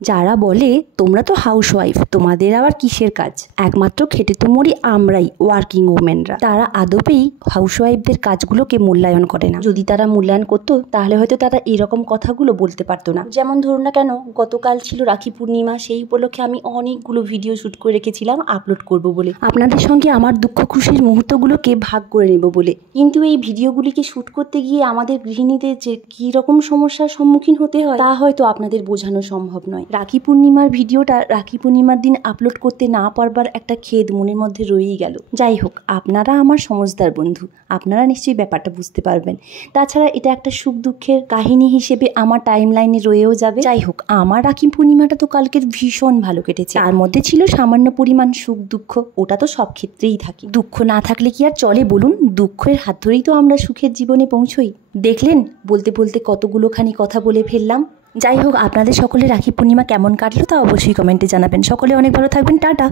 যারা বলে তোমরা তো হাউসওয়াইফ, তোমাদের আবার কিসের কাজ, একমাত্র খেটে তো মরি আমরাই ওয়ার্কিং ওমেনরা, তারা আদপেই হাউসওয়াইফদের কাজগুলোকে মূল্যায়ন করে না। যদি তারা মূল্যায়ন করতো তাহলে হয়তো তারা এরকম কথাগুলো বলতে পারতো না। যেমন ধরুন না কেন, গতকাল ছিল রাখি পূর্ণিমা, সেই উপলক্ষে আমি অনেকগুলো ভিডিও শুট করে রেখেছিলাম আপলোড করব বলে, আপনাদের সঙ্গে আমার দুঃখ খুশির মুহূর্তগুলোকে ভাগ করে নেব বলে। কিন্তু এই ভিডিওগুলিকে শুট করতে গিয়ে আমাদের গৃহিণীদের যে কী রকম সমস্যার সম্মুখীন হতে হয় তা হয়তো আপনাদের বোঝানো সম্ভব নয়। রাখি পূর্ণিমার ভিডিওটা রাখি পূর্ণিমার দিন আপলোড করতে না পারবার একটা খেদ মনের মধ্যে রয়েই গেল। যাই হোক, আপনারা আমার সমজদার বন্ধু, আপনারা নিশ্চয়ই ব্যাপারটা বুঝতে পারবেন। তাছাড়া এটা একটা সুখ দুঃখের কাহিনী হিসেবে আমার টাইম লাইনে রয়েও যাবে। যাই হোক, আমার রাখি পূর্ণিমাটা তো কালকের ভীষণ ভালো কেটেছে। তার মধ্যে ছিল সামান্য পরিমাণ সুখ দুঃখ, ওটা তো সব ক্ষেত্রেই থাকে। দুঃখ না থাকলে কি আর চলে বলুন? দুঃখের হাত ধরেই তো আমরা সুখের জীবনে পৌঁছই। দেখলেন, বলতে বলতে কতগুলোখানি কথা বলে ফেললাম। যাই হোক, আপনাদের সকলে রাখি পূর্ণিমা কেমন কাটলো তা অবশ্যই কমেন্টে জানাবেন। সকলে অনেক ভালো থাকবেন, টাটা।